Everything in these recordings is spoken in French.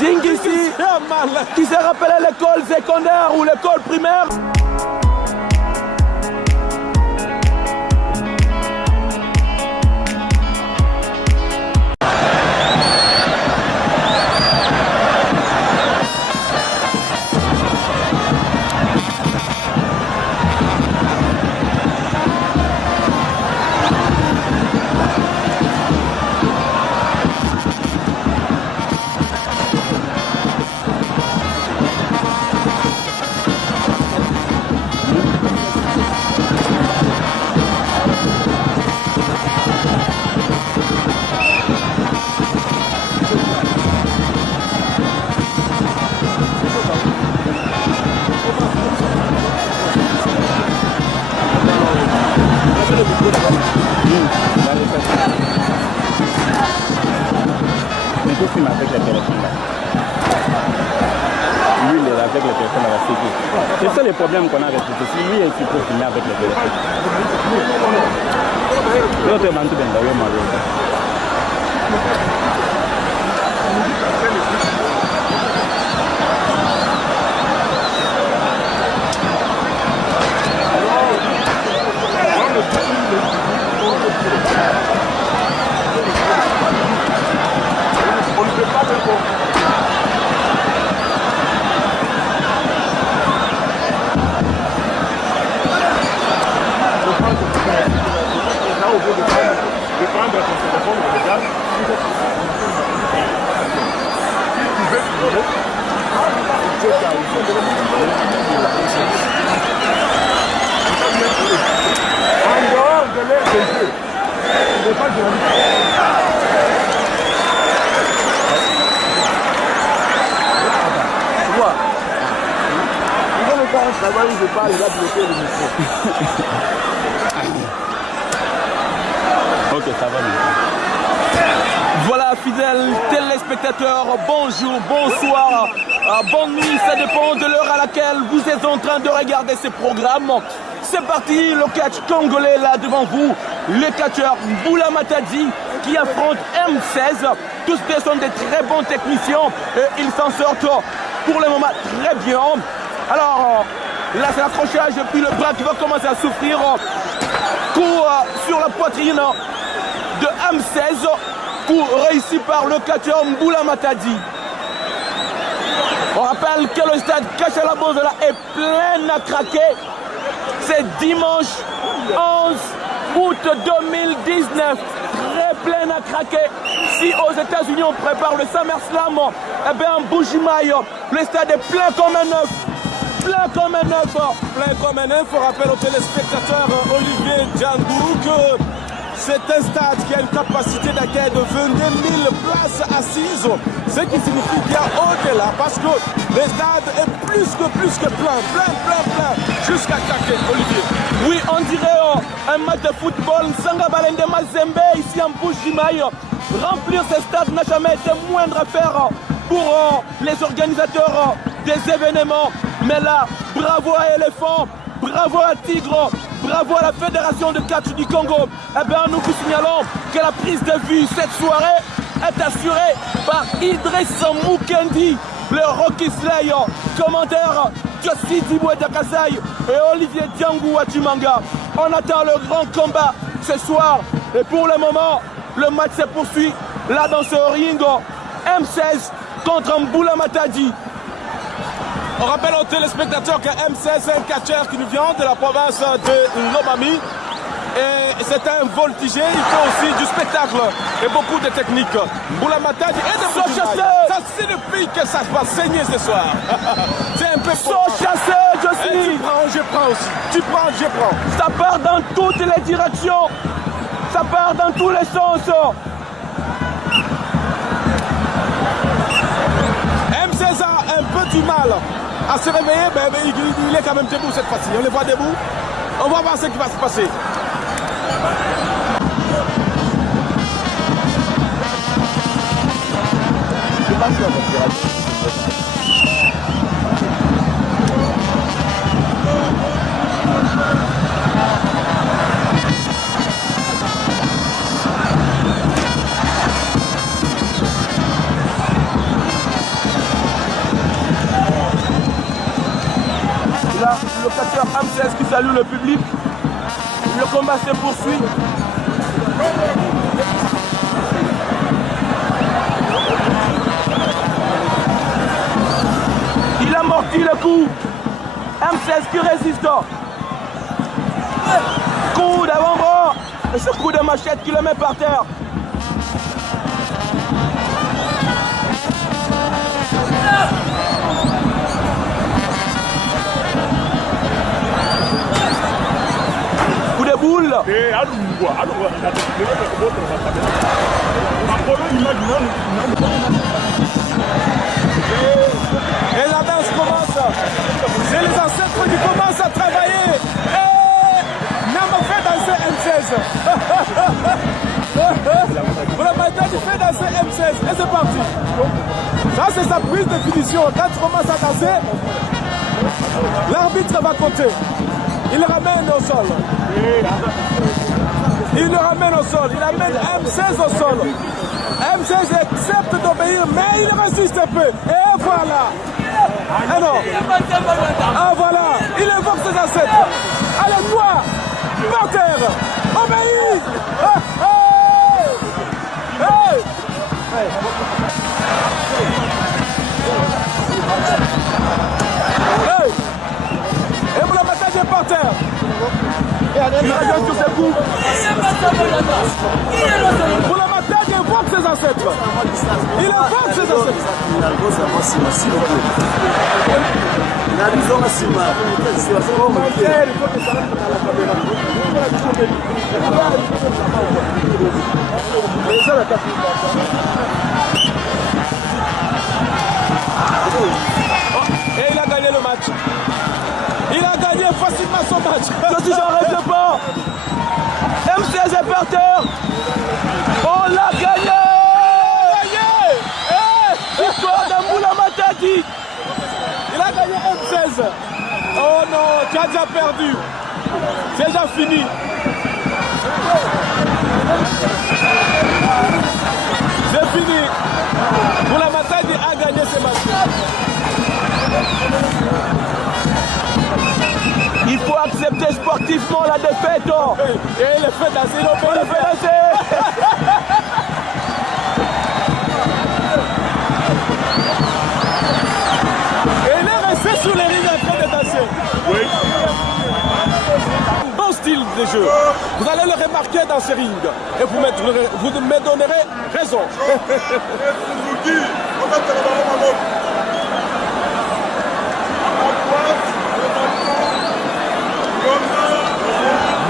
Dingisi, qui se rappelle à l'école secondaire ou l'école primaire. Il faut filmer avec les téléphones là. Lui, il est avec les téléphones là, c'est tout. C'est ça le problème qu'on a avec tout. Si lui, il faut filmer avec les téléphones. L'autre est dans tout bien, Ok, ça va bien. Voilà, fidèles téléspectateurs, bonjour, bonsoir, bonne nuit, ça dépend de l'heure à laquelle vous êtes en train de regarder ce programme. C'est parti, le catch congolais là devant vous, le catcheur Mboula Matadi qui affronte M16. Tous deux sont des très bons techniciens et ils s'en sortent pour le moment très bien. Alors, là c'est l'accrochage et puis le bras qui va commencer à souffrir. Coup sur la poitrine de M16. Coup réussi par le catcheur Mboula Matadi. On rappelle que le stade Kachalabonzola est plein à craquer. C'est dimanche 11 août 2019. Très plein à craquer. Si aux États-Unis on prépare le SummerSlam, eh bien en Bujimaï, le stade est plein comme un œuf. Plein comme un œuf. Plein comme un œuf. On rappelle aux téléspectateurs Olivier Djangou que c'est un stade qui a une capacité d'accueil de 22 000 places assises, ce qui signifie qu'il y a au-delà, parce que le stade est plus que plein, jusqu'à craquer, Olivier. Oui, on dirait un match de football, Sanga Balende Mazembe, ici en Bujimaï. Remplir ce stade n'a jamais été moindre affaire pour les organisateurs des événements. Mais là, bravo à Éléphant, bravo à Tigre, bravo à la Fédération de catch du Congo. Eh bien, nous vous signalons que la prise de vue cette soirée est assurée par Idriss Moukendi, le Rocky Slayer, commentaire Jossi Diboué Dakazai et Olivier Diangou Achimanga. On attend le grand combat ce soir et pour le moment, le match se poursuit là dans ce ring. M16 contre Mboula Matadi. On rappelle aux téléspectateurs que M16 est un catcheur qui nous vient de la province de Lomami. Et c'est un voltigé, il fait aussi du spectacle et beaucoup de techniques. Mboula Matadi est de chasseur. Ça signifie que ça va saigner ce soir. C'est un peu fort. Chasseur, je suis. Tu prends, je prends aussi. Tu prends, je prends. Ça part dans toutes les directions. Ça part dans tous les sens. M16 a un peu du mal à se réveiller, mais il est quand même debout cette fois-ci. On le voit debout. On va voir ce qui va se passer. M16 qui salue le public. Le combat se poursuit. Il amortit le coup. M16 qui résiste. Coup d'avant-bras. Et ce coup de machette qui le met par terre. Coup de boule. Et la danse commence. C'est les ancêtres qui commencent à travailler. Et Nam fait danser M16. Voilà, maintenant tu fais danser M16. Et c'est parti. Ça c'est sa prise de finition. Quand tu commences à danser, l'arbitre va compter. Il le ramène au sol. Il le ramène au sol. Il amène M16 au sol. M16 accepte d'obéir, mais il résiste un peu. Et voilà. Ah non. Ah voilà. Il évoque ses ancêtres. Allez, toi, par terre. Obéis. Ah, hey. Hey. Hey. Et vous la mettez par terre. Il regarde sur ses coups. Pour la bataille, il évoque ses ancêtres. Il évoque ses ancêtres. Et il a gagné le match. Il a gagné facilement son match. Je suis en rêve pas. M16 est par terre. On l'a gagné. Victoire d'Amboula Matadi. Il a gagné M16. Oh non, tu as déjà perdu. C'est déjà fini. C'est fini. Amboula Matadi a gagné ce match. Il faut accepter sportivement la défaite. Et il est fait danser. Il fait danser. Et il est resté sur les rings en train de danser. Oui. Bon style de jeu. Vous allez le remarquer dans ce ring. Et vous me donnerez raison.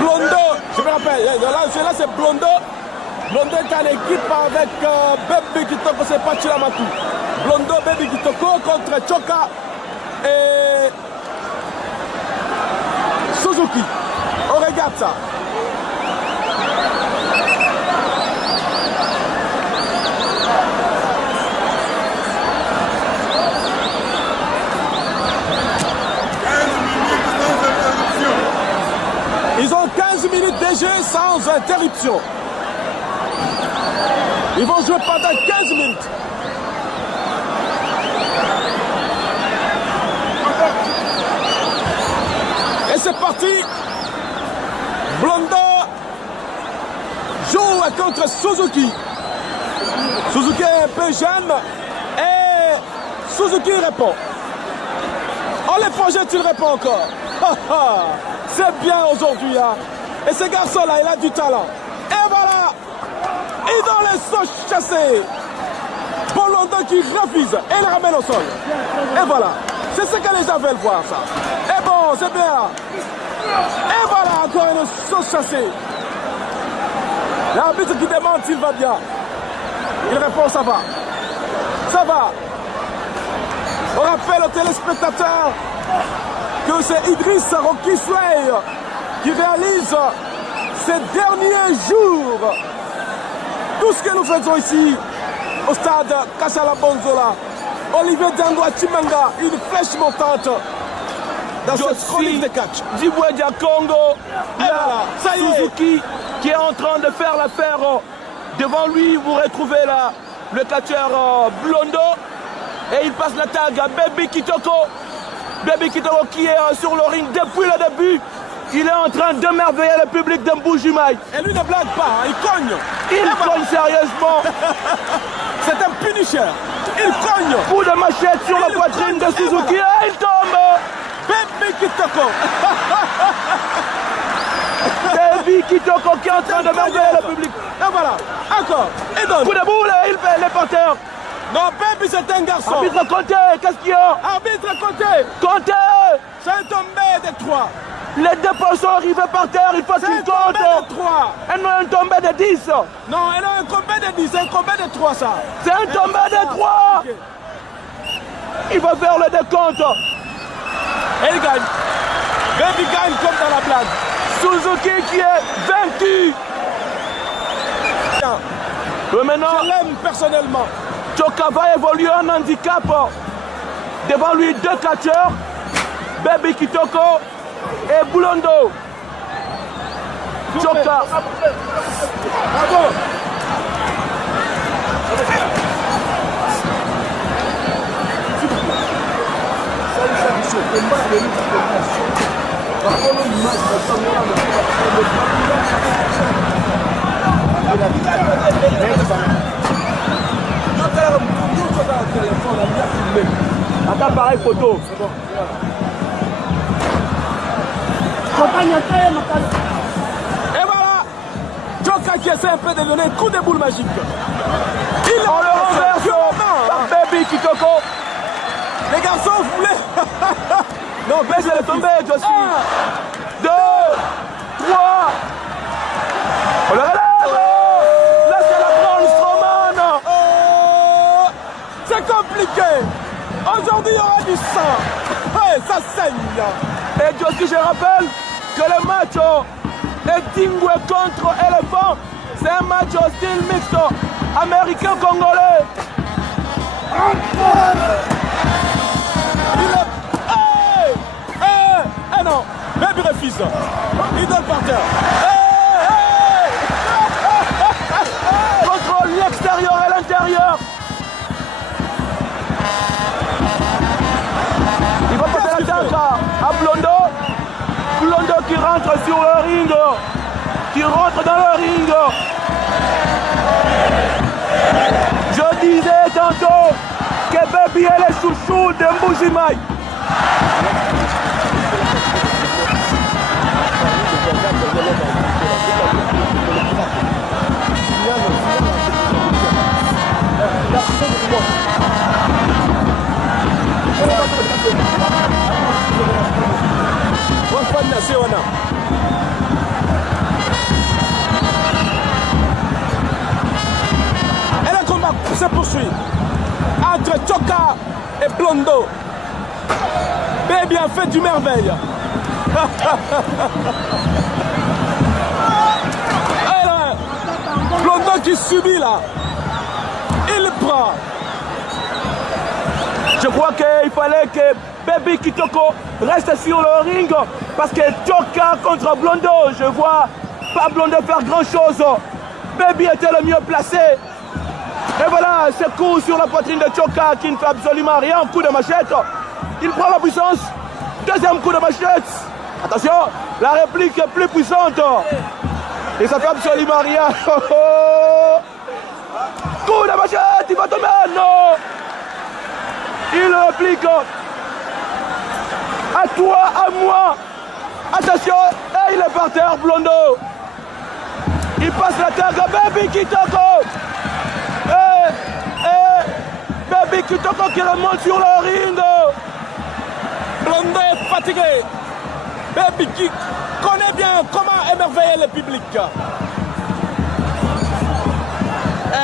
Blondo, je me rappelle, là c'est Blondo. Blondo est en équipe avec Baby Kitoko, c'est pas Chilamatu. Blondo, Baby Kitoko contre Choka et Suzuki. On regarde ça. Ils ont 15 minutes de jeu sans interruption. Ils vont jouer pendant 15 minutes. Et c'est parti. Blondo joue contre Suzuki. Suzuki est un peu jeune et Suzuki répond. On les projette, il répond encore. C'est bien aujourd'hui. Hein. Et ce garçon-là, il a du talent. Et voilà. Il donne les sauts chassés. Blondo qui refuse et le ramène au sol. Et voilà. C'est ce que les gens veulent voir, ça. Et bon, c'est bien. Et voilà, encore une sauce chassée. L'arbitre qui demande s'il va bien. Il répond, ça va. Ça va. On rappelle aux téléspectateurs que c'est Idriss Rocky Sway qui réalise ces derniers jours tout ce que nous faisons ici au stade Kashala Bonzola. Olivier Dango à Chimanga, une flèche montante dans cette chronique de catch. Diboué Congo, voilà, ça y est. Suzuki qui est en train de faire l'affaire. Devant lui, vous retrouvez là le catcheur Blondo. Et il passe la tag à Baby Kitoko. Baby Kitoko qui est sur le ring depuis le début. Il est en train d'émerveiller le public de Mbuji-Mayi. Et lui ne blague pas, il cogne. Il cogne sérieusement. C'est un punisher. Il cogne. Coup de machette sur la poitrine de Suzuki et il tombe. Baby Kitoko. Baby Kitoko qui est en train d'émerveiller le public. Et voilà, encore. Et donne. Coup de boule et il fait les porteurs. Non, Baby c'est un garçon. Arbitre compté, qu'est-ce qu'il y a? Arbitre côté. Compté. C'est un tombé de 3. Les deux points sont arrivés par terre, il faut qu'ils C'est un tombé comptent. de 3. Et non un tombé de 10. Non, elle a un combat de 10, c'est un combat de 3 ça. C'est un tombé de 3. Ok. Il va faire le décompte. Et il gagne. Baby gagne comme dans la blague. Suzuki qui est vaincu. Maintenant, Je l'aime personnellement. Choka va évoluer en handicap. Devant lui, deux catcheurs. Baby Kitoko et Blondo. Choka. Bravo. Attends, pareil photo. Et voilà. Choka qui essaie un peu de donner un coup de boule magique. Il On le renverse par Baby Kitoko. Les garçons voulaient. Non, baisse elle est tombée, Josie. 2, 3. On le relève. Là, c'est la Braun Strowman. Oh, c'est compliqué. Aujourd'hui, il y aura du sang. Ouais, ça saigne. Et Josie, je rappelle que le match est Tingwe contre Elephant. C'est un match au style mixte américain-congolais. Eh non, Baby refuse. Il donne par terre. Contrôle l'extérieur et l'intérieur. Il va passer l'attaque à Blondo. Blondo qui rentre sur le ring. Qui rentre dans le ring. Je disais tantôt que Baby est le chouchou de Mbuji-Mayi. Et le combat se poursuit entre Choka et Blondo. Baby a fait du merveille. Alors, Blondo qui subit là. Il prend. Je crois qu'il fallait que Baby Kitoko reste sur le ring parce que Choka contre Blondo, je vois pas Blondo faire grand chose. Baby était le mieux placé. Et voilà, ce coup sur la poitrine de Choka qui ne fait absolument rien. Coup de machette. Il prend la puissance. Deuxième coup de machette. Attention, la réplique est plus puissante. Et ça fait absolument rien. Coup de machette, il va tomber. Non. Il réplique. À toi, à moi. Attention, et il est par terre, Blondo. Il passe la tête à Baby Kitoko. Baby Kitoko qui remonte sur le ring. Blondo est fatigué. Baby qui connaît bien comment émerveiller le public.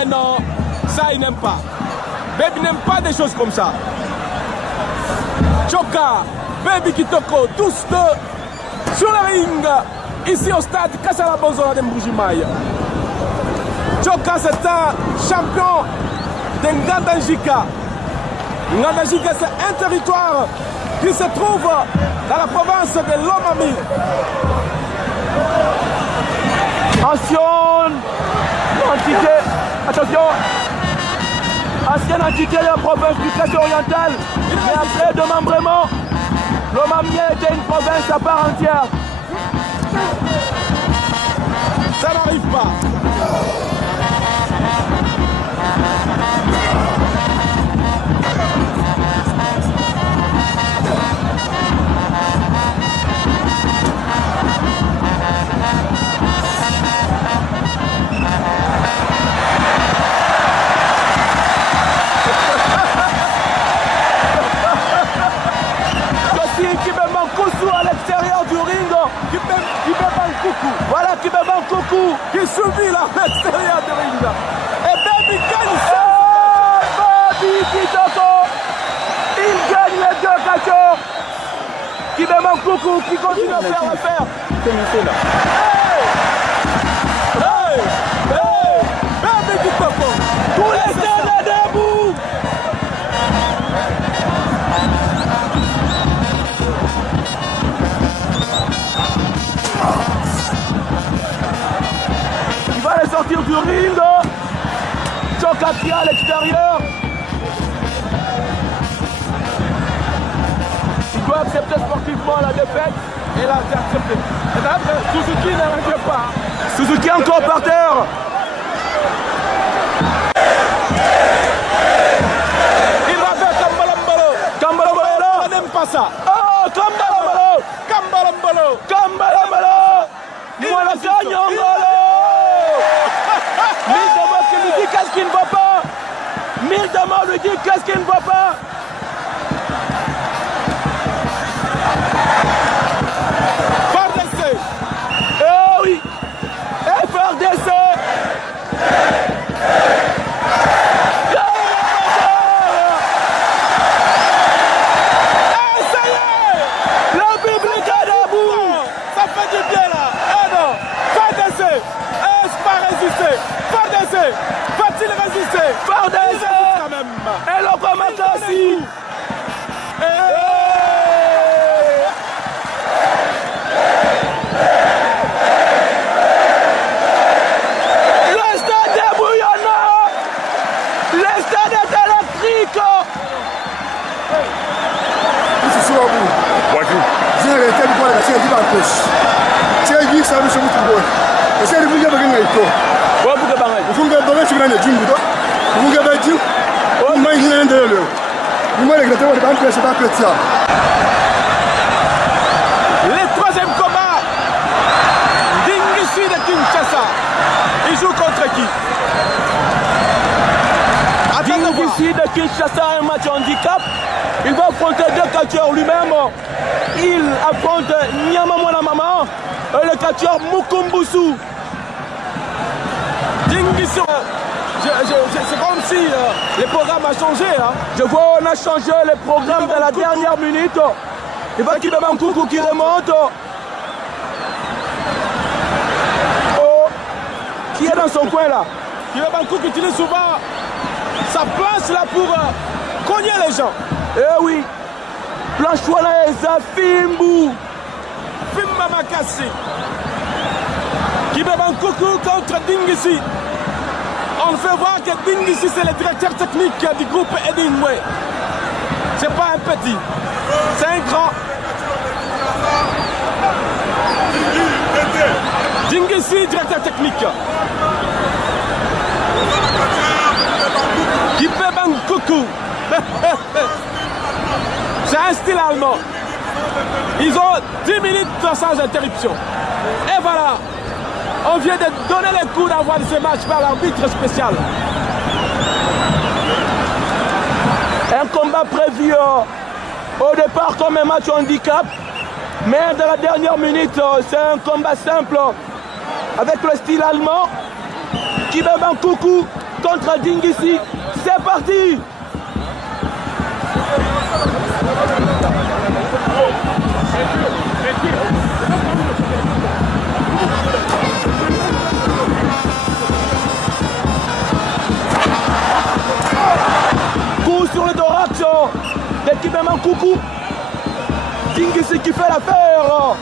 Eh non, ça il n'aime pas. Baby n'aime pas des choses comme ça. Choka, Baby Kitoko, tous deux sur le ring. Ici au stade Kasala Bozora de Mbuji-Mayi. Choka c'est un champion de Ngandajika. Ngandajika c'est un territoire qui se trouve dans la province de Lomami. Ancienne entité, attention, ancienne entité de la province du Casse oriental, mais après démembrement, Lomami était une province à part entière. Ça n'arrive pas. À l'extérieur du ring, voilà Kibeba Nkoukou qui subit là à l'extérieur du ring. Et Baby gagne Baby Kitoko, il gagne les deux catcheurs. Kibeba Nkoukou qui continue à faire l'affaire. Baby Kitoko, tous les stades debout. Sortir du ring, Chokatia à l'extérieur. Il doit accepter sportivement la défaite. Et là, c'est accepté. Et là, Suzuki n'arrive pas. Suzuki encore par terre. Il va faire Kambalambalo. Kambalambalo. On n'aime pas ça. Oh, Kambalambalo. Kambalambalo. Kambalambalo. Moi la gagne en golo. Mildama qui lui dit qu'est-ce qu'il ne va pas. Mildama lui dit qu'est-ce qu'il ne va pas. FARDC. Eh oui. FARDC. Ça y est. Le public est debout. Ça fait du bien là. Ah non. FARDC. Est-ce pas résister? FARDC. Va-t-il résister? FARDC. Quand même. Et le commentaire aussi. Le stade est bouillonnant. Le stade est électrique. Waju. Zina rete bi kwa kasi ndi ba coach. Cheji sa bi so mutu boy. Ese ri buja bagin ngaito. Wa buga bangai. Ufunga dobe chibina ne jumbu do. Ufunga ba jiu. O mai hina ndelo. Ni mole grete wa ba mpesa ba petia. Le troisième combat. Dingishi de Kinshasa. Il joue contre qui? Dingishi de Kinshasa, un match handicap. Il va affronter deux catcheurs lui-même. Il affronte Nyama Mwana Mama et le catcheur Mukumbusu. Dingishi. C'est comme si le programme a changé. Hein. Je vois on a changé le programme de la dernière minute. Il va Kibeba Nkoukou qui remonte. Oh, qui est dans son coin là? Kibeba Nkoukou utilise souvent sa place là pour cogner les gens. Eh oui, planche Eza Fimbu. Fimba Makassi. Kibeba Nkoukou contre Dingishi. On fait voir que Dingishi c'est le directeur technique du groupe Edingwe. C'est pas un petit, c'est un grand. Dingishi, directeur technique. Kibeba Nkoukou. C'est un style allemand. Ils ont 10 minutes sans interruption. Et voilà. On vient de donner les coups d'envoi de ce match par l'arbitre spécial. Un combat prévu au départ comme un match handicap. Mais dans la dernière minute, c'est un combat simple avec le style allemand. Kibeba Nkoukou contre Dingishi. C'est parti! Coup sur le thorax de Kibeba Nkoukou. Dingishi qui fait l'affaire.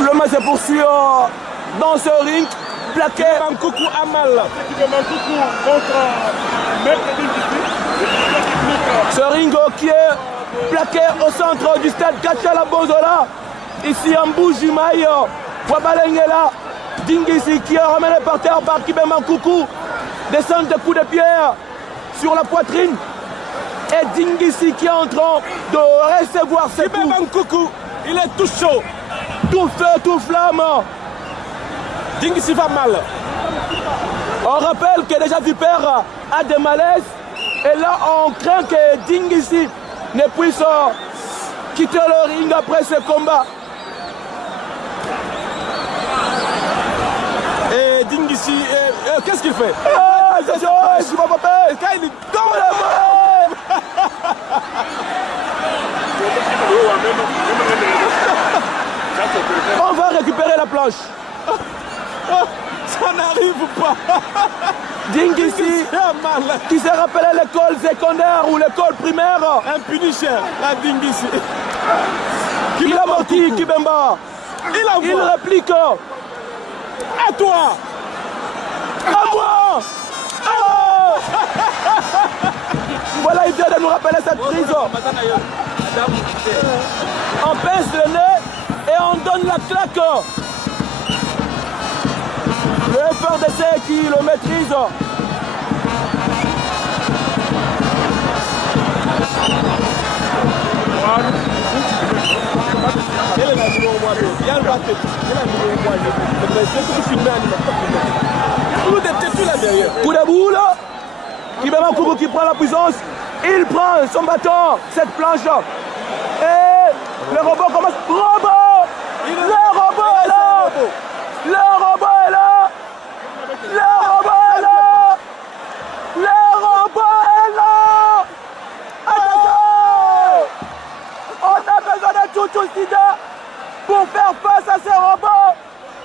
Le match se poursuit dans ce ring. Plaqué. Coucou Amal. Ce ring qui est plaqué au centre du stade Kachala Bonzola. Ici en Boujimaï. Wabalengela. Dingisi qui est ramené par terre par Kibema Koukou. Descend de coups de pierre sur la poitrine. Et Dingisi qui est en train de recevoir ses coups. Kibema Koukou, il est tout chaud. Tout feu, tout flamme. Dingisi va mal. On rappelle que déjà Vipère a des malaises. Et là, on craint que Dingisi ne puisse quitter le ring après ce combat. Et Dingisi, qu'est-ce qu'il fait? Je suis pas papé. Quand il est dans la On va récupérer la planche. Ça n'arrive pas. Dingisi, qui se rappelle l'école secondaire ou l'école primaire. Un punisher, la Dingisi. Il a morti Kibemba. Il réplique. À toi. À moi. Voilà, il vient de nous rappeler cette prise. On pince le nez et on donne la claque. Le FRDC qui le maîtrise. Coup de boule. Kibema Koukou qui prend la puissance. Il prend son bâton, cette planche. Et le robot commence. Robot! Le robot est là! Le robot est là! Le robot est là! Le robot est là! Attention! On a besoin de Chouchou Sida pour faire face à ces robots.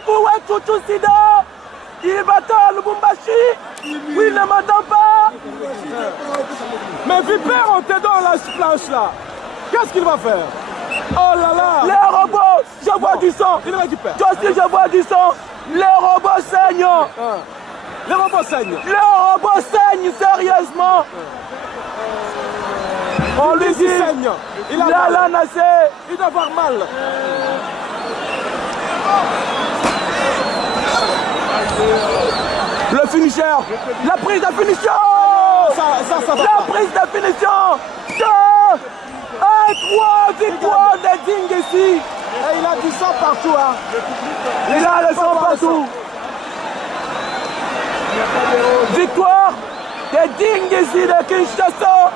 Où est Chouchou Sida? Il va-t-en Lubumbashi? Oui, il ne m'entend pas. Mais Vipère, on te donne la planche là. Qu'est-ce qu'il va faire? Oh là là! Les robots, je vois du sang. Il récupère. Toi aussi, je vois du sang. Les robots saignent. Les robots saignent. Les robots saignent, sérieusement. On lui dit, saigne. Il a la nassé. Il doit avoir mal. Le finisher, la prise de finition. Ça va. La prise de finition. 2 à 3 victoires de Dingisi. Et il a du sang partout. Hein. Il a le sang partout. Victoire de Dingisi de Kinshasa.